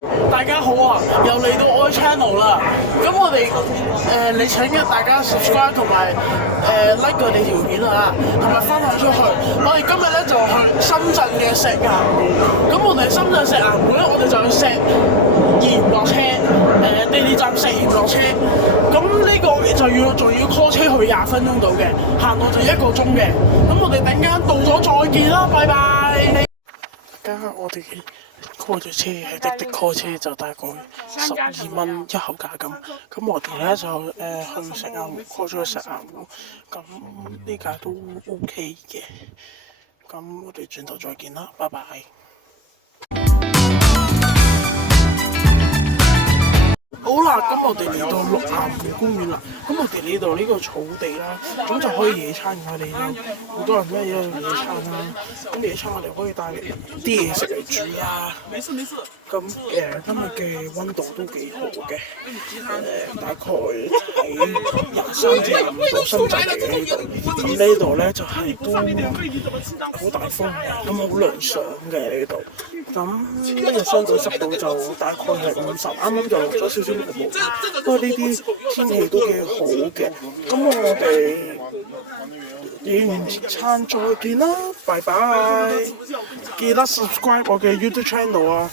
大家好啊，又嚟到我嘅 channel 啦。咁我哋你請嘅大家 subscribe 同埋like 我哋條片啊，同埋分享出去。我哋今日咧就去深圳嘅石岩湖。咁我哋深圳石岩湖咧，我哋就去石鹽落車，地鐵站石鹽落車。咁呢個仲要 call 車去20分鐘到嘅，行路就1個鐘嘅。咁我哋等間到咗再見啦，拜拜。而家我哋 call 咗車係滴滴 call 車就大概12蚊一口價咁，咁我哋咧就去石岩湖 call 咗去石岩湖，咁呢架都 OK 嘅，咁我哋轉頭再見啦，拜拜。好啦，咁我哋嚟到鹿岩湖公園啦。咁我哋嚟到呢個草地啦，咁就可以野餐。我哋有好多人都一樣野餐啦。咁野餐我哋可以帶啲嘢食嚟煮啊。咁今日嘅溫度都幾好嘅，大概喺23至25度，深圳嚟嘅呢度。咁呢度咧就係都好大風嘅，咁好涼爽嘅呢度。咁呢個相對濕度就大概係50，啱啱就落咗少少毛毛。不過呢啲天氣都幾好嘅。咁我哋野完餐再見啦，拜拜！記得 subscribe 我嘅 YouTube channel 啊！